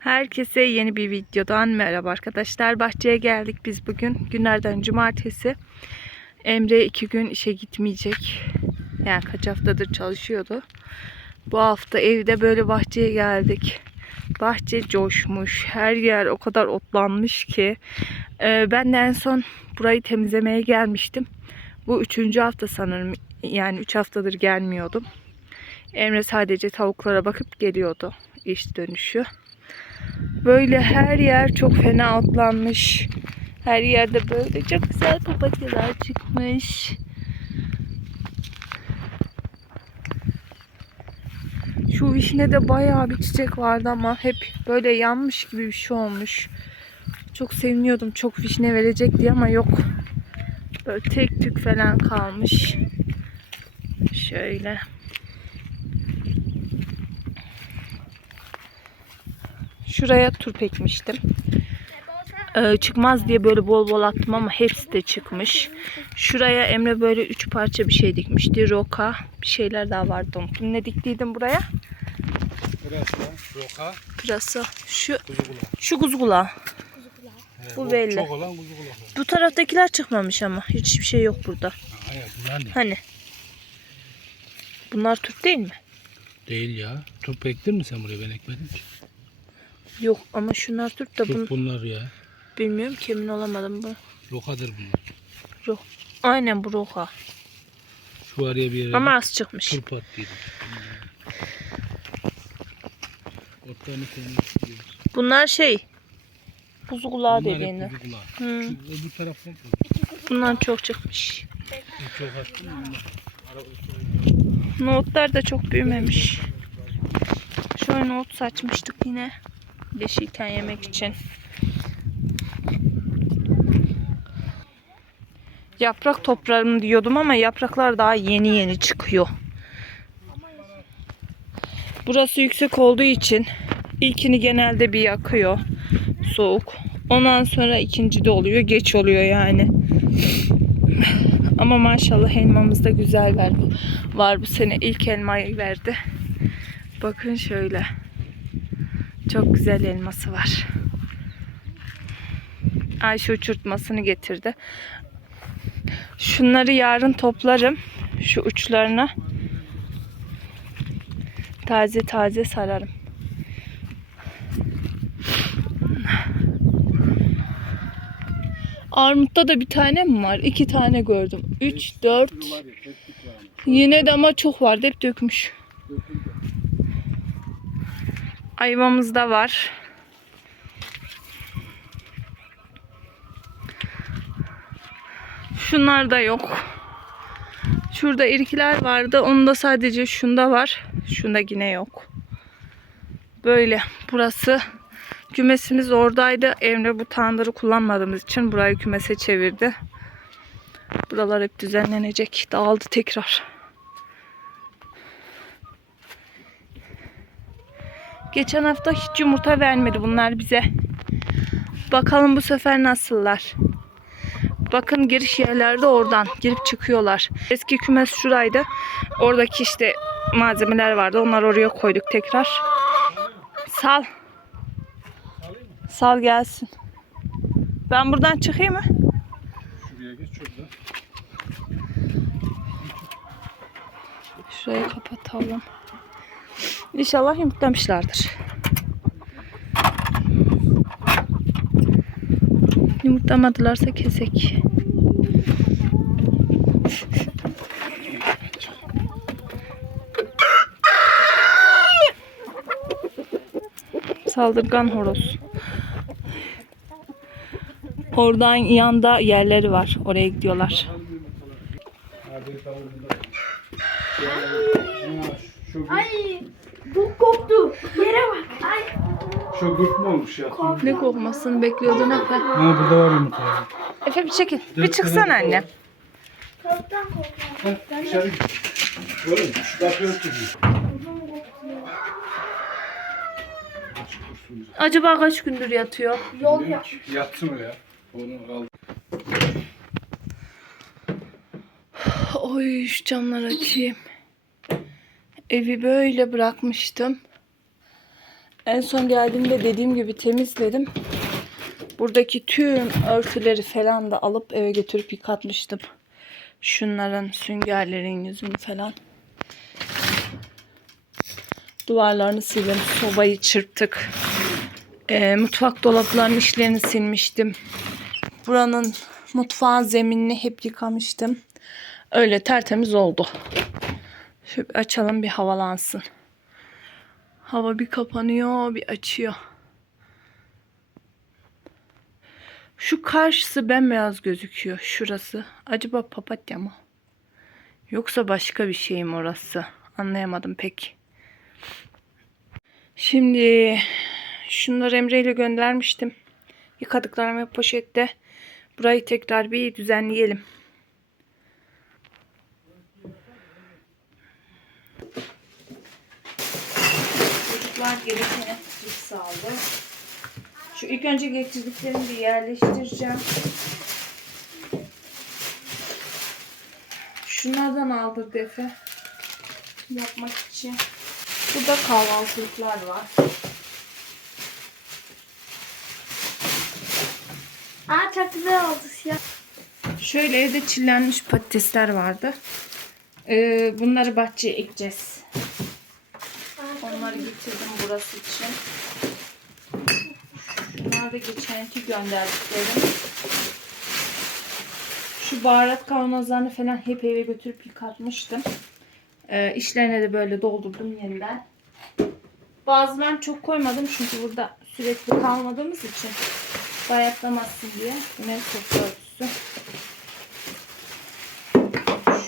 Herkese yeni bir videodan merhaba arkadaşlar. Bahçeye geldik biz bugün. Günlerden cumartesi. Emre 2 gün işe gitmeyecek. Yani kaç haftadır çalışıyordu. Bu hafta evde böyle bahçeye geldik. Bahçe coşmuş. Her yer o kadar otlanmış ki. Ben de en son burayı temizlemeye gelmiştim. Bu 3. hafta sanırım. Yani 3 haftadır gelmiyordum. Emre sadece tavuklara bakıp geliyordu iş dönüşü. Böyle her yer çok fena otlanmış. Her yerde böyle çok güzel papatyalar çıkmış. Şu vişnede bayağı bir çiçek vardı ama hep böyle yanmış gibi bir şey olmuş. Çok seviniyordum çok vişne verecek diye ama yok. Böyle tek tük falan kalmış. Şöyle. Şuraya turp ekmiştim. Çıkmaz diye böyle bol bol attım ama hepsi de çıkmış. Şuraya Emre böyle 3 parça bir şey dikmişti. Roka. Bir şeyler daha vardı unuttum. Ne diktiydim buraya? Pırasa, roka, Pırasa. kuzugula. Şu kuzgula. Bu belli. Çok olan kuzugula. Bu taraftakiler çıkmamış ama. Hiçbir şey yok burada. Hayır, bunlar ne? Hani? Bunlar turp değil mi? Değil ya. Turp ektin mi sen buraya? Ben ekmedim ki. Yok ama şunlar turp da Turp bunlar ya. bilmiyorum ki emin olamadım bu. Rokadır bunlar. Aynen bu roka. Şu araya bir yere Ama az çıkmış. turp attıydım. Otlarını kendimiz yiyoruz. Bunlar şey. Kuzgula Bunlar dediğini. hep kuzugula. Hı. Şu öbür taraftan Bunlar çok çıkmış. çok attım bunlar. Nohutlar da çok büyümemiş. Şöyle nohut saçmıştık yine. Beşikten yemek için. Yaprak toprağım diyordum ama yapraklar daha yeni yeni çıkıyor. Burası yüksek olduğu için ilkini genelde bir yakıyor. Soğuk. Ondan sonra ikinci de oluyor. Geç oluyor yani. Ama maşallah elmamız da güzel var bu sene. İlk elmayı verdi. Bakın şöyle. Çok güzel elması var. Ayşe uçurtmasını getirdi. Şunları yarın toplarım. Şu uçlarına. Taze taze sararım. Armut'ta da bir tane mi var? 2 tane gördüm. 3, 4. Yine de ama çok vardı. Hep dökmüş. Ayvamız da var. Şunlar da yok. Şurada irkiler vardı. Onda sadece şunda var. Şunda yine yok. Böyle. Burası kümesimiz oradaydı. Emre bu tandırı kullanmadığımız için burayı kümese çevirdi. Buralar hep düzenlenecek. Dağıldı tekrar. Geçen hafta hiç yumurta vermedi bunlar bize. Bakalım bu sefer nasıllar. Bakın giriş yerlerde oradan girip çıkıyorlar. Eski kümes şuraydı. Oradaki işte malzemeler vardı. Onları oraya koyduk tekrar. Sal. Sal gelsin. Ben buradan çıkayım mı? Şuraya geç şurada. Şurayı kapatalım. İnşallah yumurtlamışlardır. Yumurtlamadılarsa kesek. Saldırgan horoz. Oradan yanda yerleri var. Oraya gidiyorlar. Ay bu koptu. Yere bak. Ay. Şu gürk mü olmuş ya? Ne kokmasını bekliyordun Efe? Ha burada var yumurta ya. Efe bir çekil. Bir çıksana anne. Koptan koptan. Dışarı git. Görün mü? Şu kapıyı örtüyor. Acaba kaç gündür yatıyor? Yol yap. Yatsın o ya. Onu al. Oy şu camları açayım. Evi böyle bırakmıştım. En son geldiğimde dediğim gibi temizledim. Buradaki tüm örtüleri falan da alıp eve götürüp yıkatmıştım. Şunların, süngerlerin yüzünü falan. Duvarlarını sildim. Sobayı çırptık. Mutfak dolaplarının işlerini silmiştim. Buranın mutfağın zeminini hep yıkamıştım. Öyle tertemiz oldu. Şöyle açalım, bir havalansın. Hava bir kapanıyor, bir açıyor. Şu karşısı bembeyaz gözüküyor. Şurası. Acaba papatya mı? Yoksa başka bir şey mi orası? Anlayamadım pek. Şimdi şunları Emre ile göndermiştim. Yıkadıklarımı poşette. Burayı tekrar bir düzenleyelim. Çocuklar gelirken cips aldı. Şu ilk önce getirdiklerimi bir yerleştireceğim. Şunlardan aldı Defe. Yapmak için. Burada kahvaltılıklar var. Aa, çok güzel oldu siyah. Şöyle evde çillenmiş patatesler vardı. Bunları bahçeye ekeceğiz. Onları getirdim burası için. Şunlar da geçenki gönderdiklerim. Şu baharat kavanozlarını falan hep eve götürüp yıkatmıştım. İşlerine de böyle doldurdum yeniden. Bazılarını çok koymadım çünkü burada sürekli kalmadığımız için bayatlamasın diye. Yine sofra örtüsü.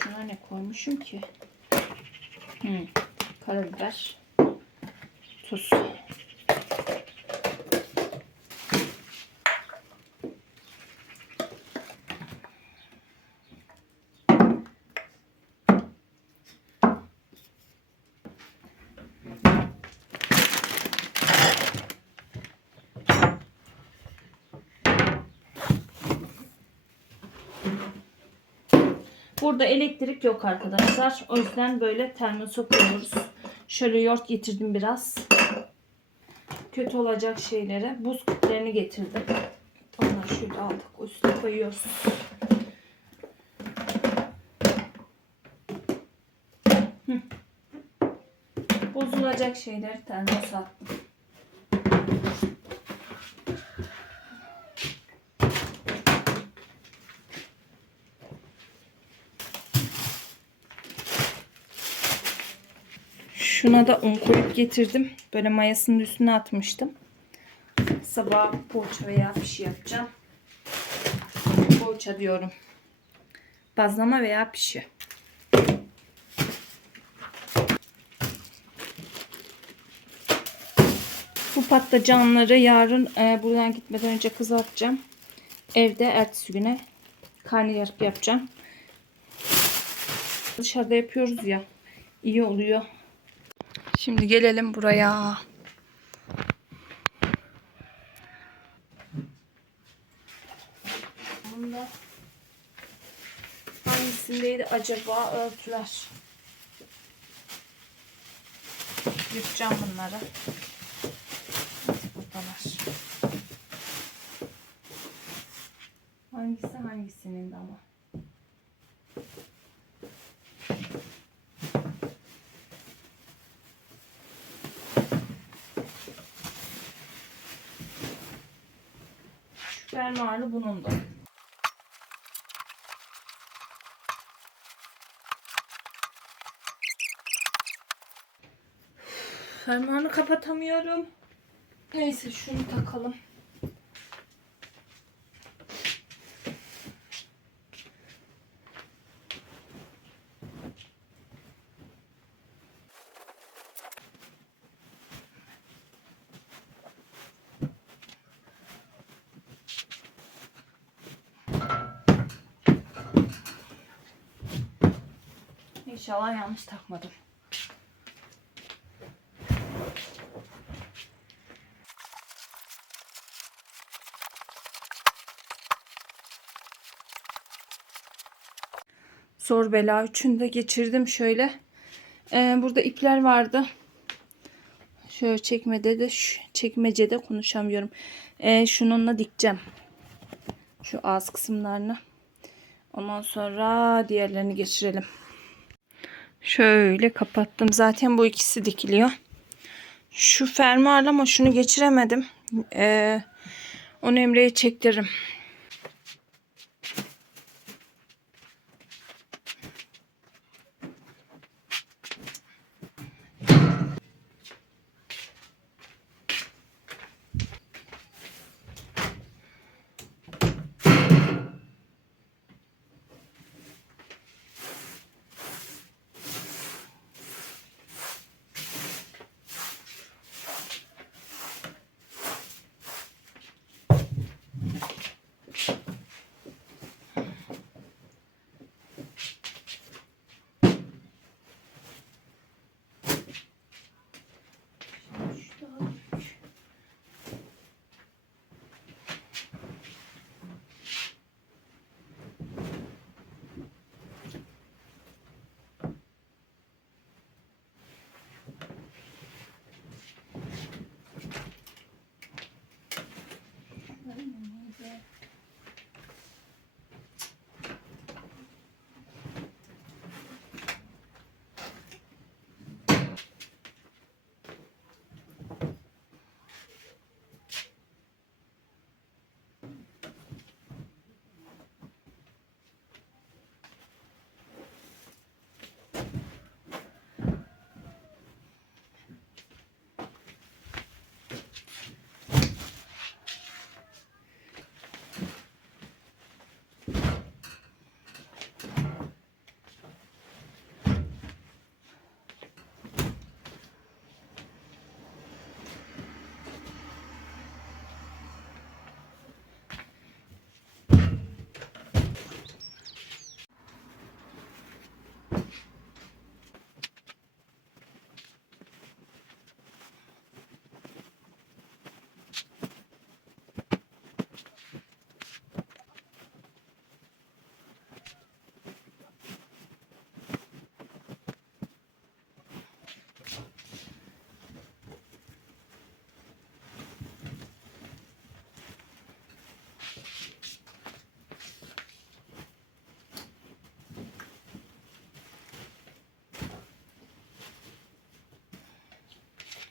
Şuna ne koymuşum ki? Karabiber, tuz. Burada elektrik yok arkadaşlar. O yüzden böyle termosa koyuyoruz. Şöyle yoğurt getirdim biraz. Kötü olacak şeylere. Buz küplerini getirdim. Onları şöyle aldık. Üstüne koyuyoruz. Bozulacak şeyleri termosa attım. Şuna da un koyup getirdim. Böyle mayasının üstüne atmıştım. Sabah poğaça veya bir şey yapacağım. Poğaça diyorum. Bazlama veya pişi. Bu patlıcanları yarın buradan gitmeden önce kızartacağım. Evde ertesi güne karnıyarık yapacağım. Dışarıda yapıyoruz ya. İyi oluyor. Şimdi gelelim buraya. Bunda hangisindeydi acaba örtüler? Yırtacağım bunları. Buradalar. Hangisi hangisinin de ama. Şu fermuarlı bunun da. Fermuarını kapatamıyorum. Neyse şunu takalım. İnşallah yanlış takmadım. Zor bela üçünü de geçirdim şöyle. Burada ipler vardı. Şöyle çekmecede konuşamıyorum. Şununla dikeceğim. Şu ağız kısımlarını. Ondan sonra diğerlerini geçirelim. Şöyle kapattım. Zaten bu ikisi dikiliyor. Şu fermuarla ama şunu geçiremedim. Onu Emre'ye çektiririm.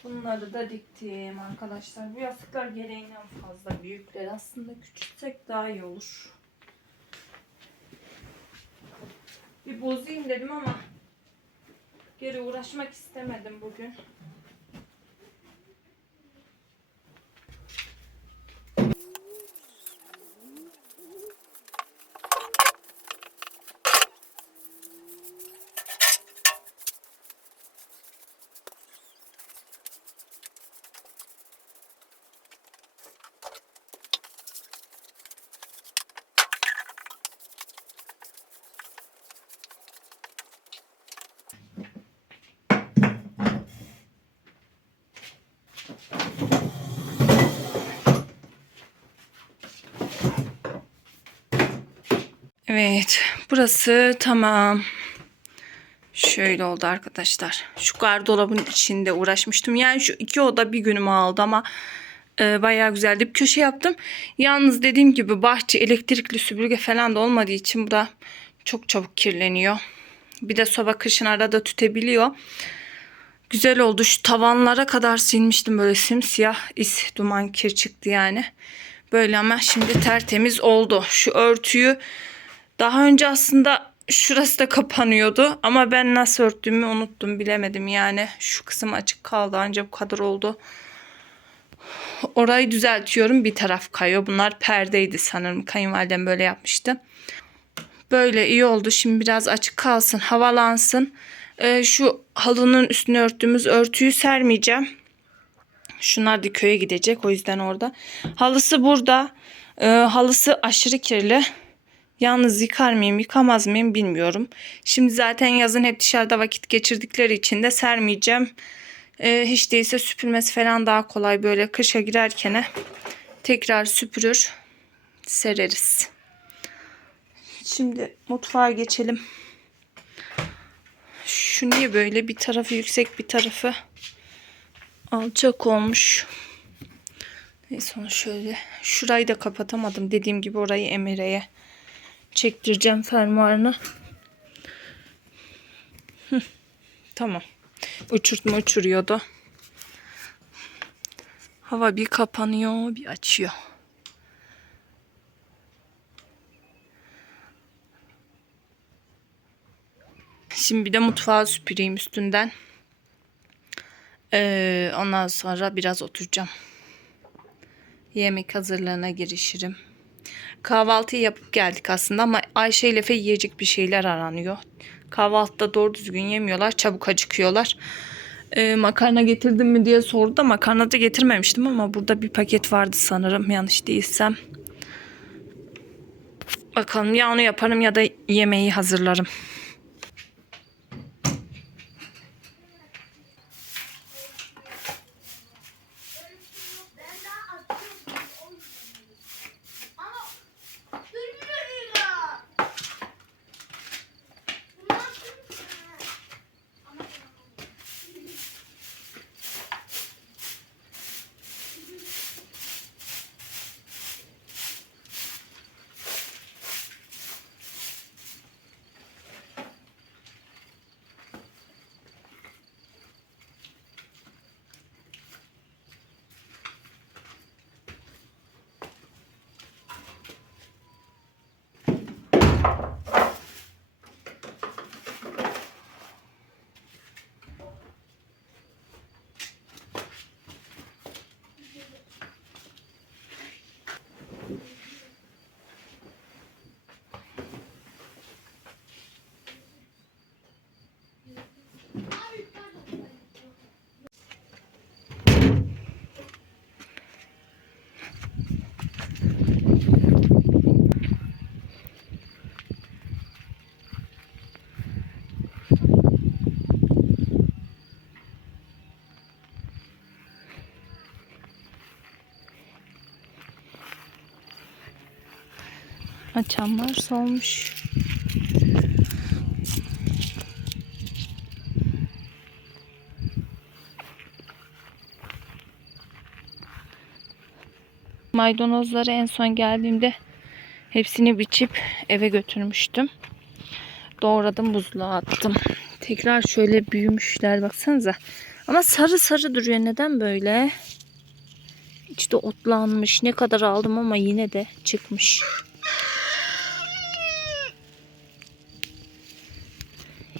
Bunları da diktim arkadaşlar. Bu yastıklar gereğinden fazla büyükler. Aslında küçültsek daha iyi olur. Bir bozayım dedim ama geri uğraşmak istemedim bugün. Evet, burası tamam. Şöyle oldu arkadaşlar. Şu gardırobun içinde uğraşmıştım. Yani şu 2 oda bir günümü aldı ama bayağı güzeldi. Bir köşe yaptım. Yalnız dediğim gibi bahçe elektrikli süpürge falan da olmadığı için bu da çok çabuk kirleniyor. Bir de soba kışın arada tütebiliyor. Güzel oldu. Şu tavanlara kadar silmiştim, böyle simsiyah duman kir çıktı yani. Böyle ama şimdi tertemiz oldu. Şu örtüyü daha önce aslında şurası da kapanıyordu ama ben nasıl örttüğümü unuttum, bilemedim yani. Şu kısım açık kaldı, ancak bu kadar oldu. Orayı düzeltiyorum, bir taraf kayıyor. Bunlar perdeydi sanırım, kayınvalidem böyle yapmıştı. Böyle iyi oldu. Şimdi biraz açık kalsın, havalansın. Şu halının üstüne örttüğümüz örtüyü sermeyeceğim. Şunlar da köye gidecek, o yüzden orada. Halısı burada. Halısı aşırı kirli. Yalnız yıkar mıyım yıkamaz mıyım bilmiyorum. Şimdi zaten yazın hep dışarıda vakit geçirdikleri için de sermeyeceğim. Hiç değilse süpürmesi falan daha kolay. Böyle kışa girerken tekrar süpürür sereriz. Şimdi mutfağa geçelim. Şu niye böyle, bir tarafı yüksek bir tarafı Alçak olmuş. Neyse onu şöyle. Şurayı da kapatamadım. Dediğim gibi orayı Emre'ye çektireceğim fermuarını. Tamam. Uçurtma uçuruyordu. Hava bir kapanıyor, bir açıyor. Şimdi bir de mutfağı süpüreyim üstünden. Ondan sonra biraz oturacağım. Yemek hazırlığına girişirim. Kahvaltıyı yapıp geldik aslında ama Ayşe ile Efe yiyecek bir şeyler aranıyor. Kahvaltıda doğru düzgün yemiyorlar. Çabuk acıkıyorlar. Makarna getirdim mi diye sordu da makarna da getirmemiştim ama burada bir paket vardı sanırım yanlış değilsem. Bakalım ya onu yaparım ya da yemeği hazırlarım. Açanlar solmuş. Maydanozları en son geldiğimde hepsini biçip eve götürmüştüm. Doğradım, buzluğa attım. Tekrar şöyle büyümüşler baksanıza. Ama sarı sarı duruyor. Neden böyle? İçte otlanmış. Ne kadar aldım ama yine de çıkmış.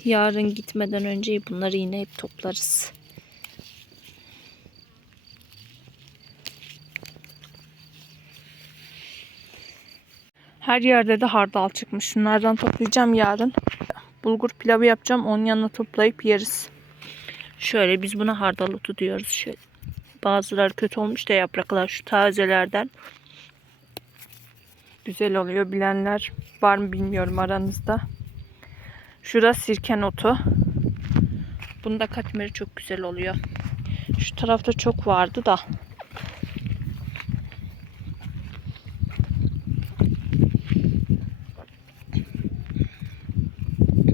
Yarın gitmeden önce bunları yine hep toplarız. Her yerde de hardal çıkmış. Şunlardan toplayacağım yarın. Bulgur pilavı yapacağım. Onun yanına toplayıp yeriz. Şöyle biz buna hardal otu diyoruz. Şöyle. Bazıları kötü olmuş da yapraklar şu tazelerden. Güzel oluyor. Bilenler var mı bilmiyorum aranızda. Şurası sirken otu. Bunda katmeri çok güzel oluyor. Şu tarafta çok vardı da.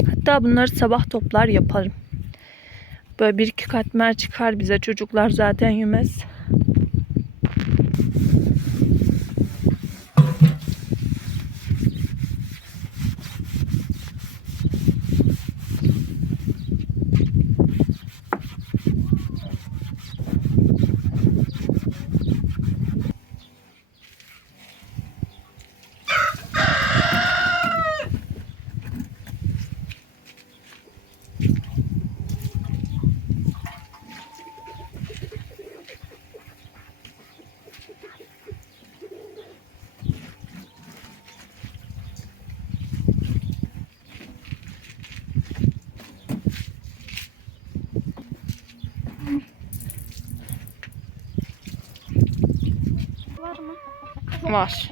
Hatta bunları sabah toplar yaparım. Böyle bir iki katmer çıkar bize. Çocuklar zaten yemez. Var mı? Var.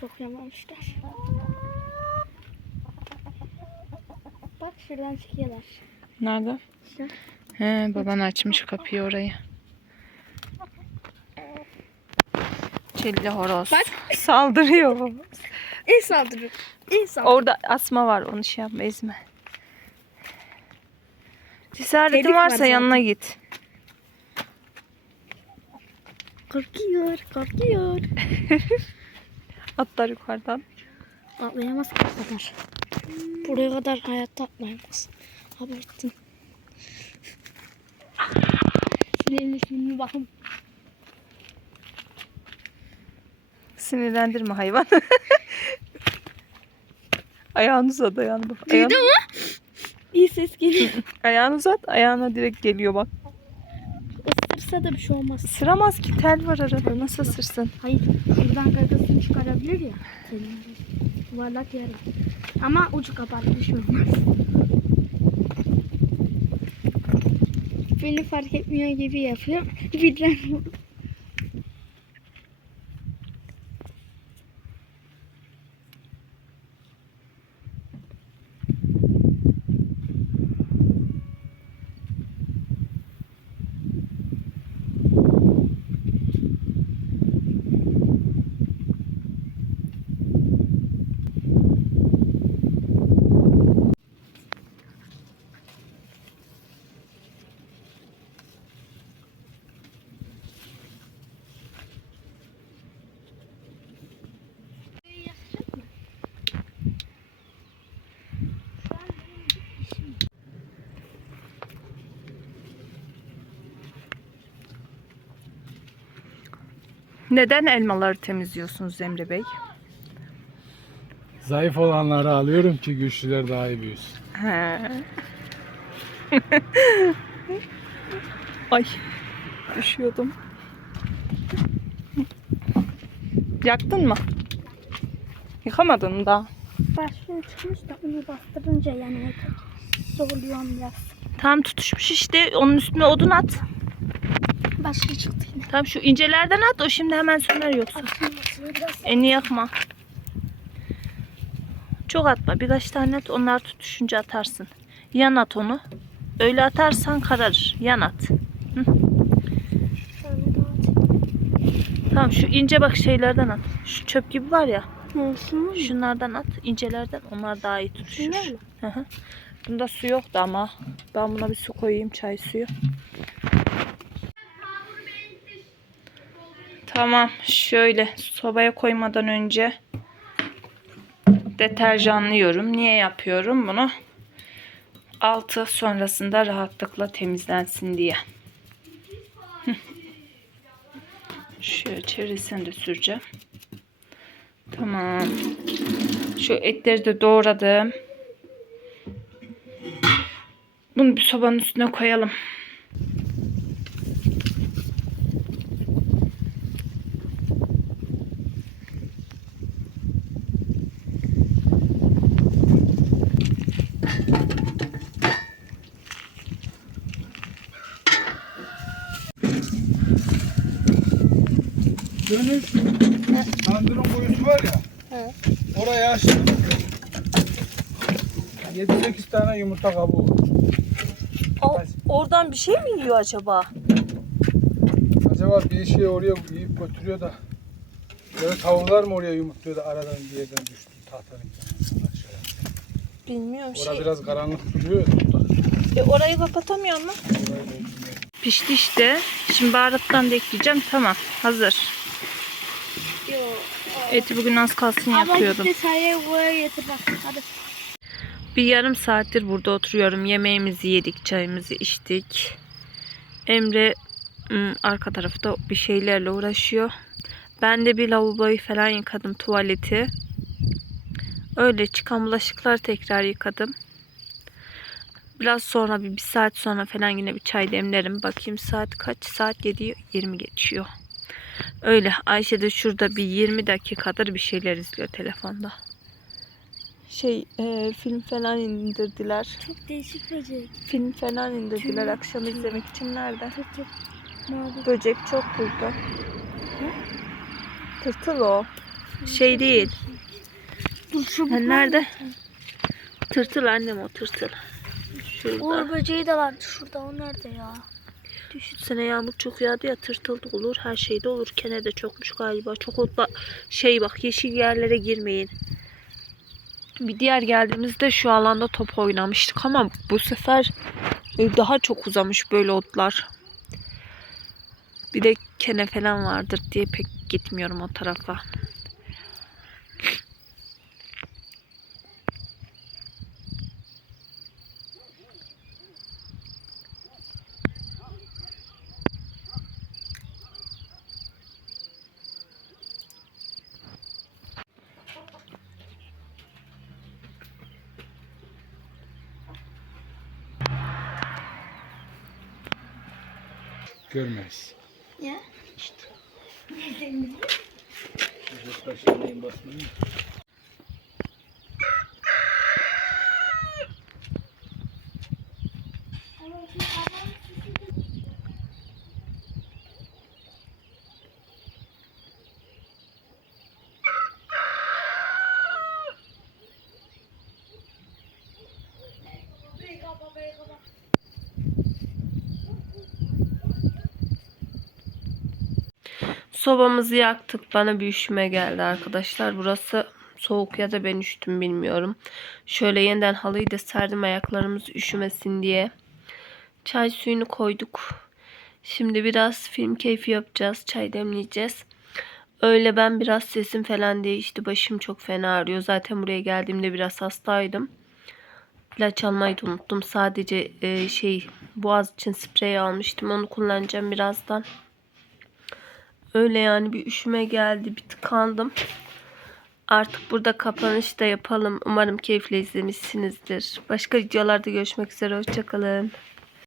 Çok yamamışlar. Bak şuradan çıkıyorlar. Nerede? İşte. He, baban açmış kapıyı orayı. Çilli horoz. Bak. Saldırıyor. İyi saldırır. İyi saldırır. Orada asma var. Onu şey yapma, ezme. Cesaretin Delik var varsa zaten. yanına git. Korkuyor, korkuyor. Atlar yukarıdan. Atlayamaz ki bu kadar. Buraya kadar hayatta atlayamaz. Abarttın. Sinirli bakın. Sinirlendirme hayvan. Ayağını uzat, ayağını bak. Duydun mu? İyi ses geliyor. Ayağını uzat, ayağına direkt geliyor bak. Isırsa da bir şey olmaz. Sıramaz ki, tel var arada, nasıl ısırsın? Hayır, şuradan gagasını çıkarabilir ya. Yuvarlak yer var. Ama ucu kapalı, bir şey olmaz. Beni fark etmiyor gibi yapıyor. Birden vurdu. Neden elmaları temizliyorsunuz Emre Bey? Zayıf olanları alıyorum ki güçlüler daha iyi büyüsün. He. Ay, düşüyordum. Yaktın mı? Yıkamadın mı daha? Başlığı çıkmış da onu bastırınca yanıyor. Zorluyorum biraz. Tam tutuşmuş işte, onun üstüne odun at. Başlığı çıktı yine. Tam şu incelerden at, o şimdi hemen söner yoksa. Açılmasını biraz. Elini yakma. Çok atma, birkaç tane at, onlar tutuşunca atarsın. Yan at onu. Öyle atarsan kararır. Yan at. Şöyle daha Tamam, şu ince bak şeylerden at. Şu çöp gibi var ya. Şunu Şunlardan at, incelerden, onlar daha iyi tutuşur. Şunlar mı? Hı hı. Bunda su yoktu ama ben buna bir su koyayım, çay suyu. Tamam, şöyle sobaya koymadan önce deterjanlıyorum. Niye yapıyorum bunu? Altı sonrasında rahatlıkla temizlensin diye. Şöyle çevresini de süreceğim. Tamam. Şu etleri de doğradım. Bunu bir sobanın üstüne koyalım. Dönüş. Tandırın kuyusu var ya. He. Oraya açtım. 7-8 tane yumurta kabuğu var. Oradan bir şey mi yiyor acaba? Acaba bir şey oraya yiyip götürüyor da böyle tavuklar mı oraya yumurtluyor da aradan bir yerden düştü tahtanın kenarından aşağıya. Bilmiyorum. Orada biraz karanlık duruyor ya. Orayı kapatamıyor mu? Pişti işte. Şimdi baharattan da ekleyeceğim. Tamam. Hazır. Yok. Eti bugün az kalsın Ama yapıyordum. gitti sayıya buraya getir bak. Hadi. Bir yarım saattir burada oturuyorum. Yemeğimizi yedik, çayımızı içtik. Emre arka tarafta bir şeylerle uğraşıyor. Ben de bir lavaboyu falan yıkadım, tuvaleti. Öyle çıkan bulaşıkları tekrar yıkadım. Biraz sonra bir saat sonra falan yine bir çay demlerim. Bakayım saat kaç? Saat 7:20 geçiyor. Öyle. Ayşe de şurada bir 20 dakikadır bir şeyler izliyor telefonda. Film falan indirdiler. Çok değişik böcek. Film falan indirdiler Tüy, akşam tüy. izlemek için. Nerede? Tırtıl. Mavi. Böcek çok burada. Tırtıl o. Şey değil. Dur şu Ha, nerede? Tırtıl annem, o tırtıl. Uğur Şurada. böceği de vardı şurada. O nerede ya? Bu sene yağmur çok yağdı ya, tırtıl da olur, her şey de olur. Kene de çokmuş galiba. Çok otla bak, yeşil yerlere girmeyin. Bir diğer geldiğimizde şu alanda top oynamıştık ama bu sefer daha çok uzamış böyle otlar. Bir de kene falan vardır diye pek gitmiyorum o tarafa. Görmeyiz. Ya. İşte. Nereden Başındayım basmayı. Sobamızı yaktık. Bana bir üşüme geldi arkadaşlar. Burası soğuk ya da ben üşüttüm bilmiyorum. Şöyle yeniden halıyı da serdim ayaklarımız üşümesin diye. Çay suyunu koyduk. Şimdi biraz film keyfi yapacağız. Çay demleyeceğiz. Öyle ben biraz sesim falan değişti. Başım çok fena ağrıyor. Zaten buraya geldiğimde biraz hastaydım. İlaç almayı da unuttum. Sadece boğaz için sprey almıştım. Onu kullanacağım birazdan. Öyle yani bir üşüme geldi. Bir tıkandım. Artık burada kapanış da yapalım. Umarım keyifle izlemişsinizdir. Başka videolarda görüşmek üzere. Hoşçakalın.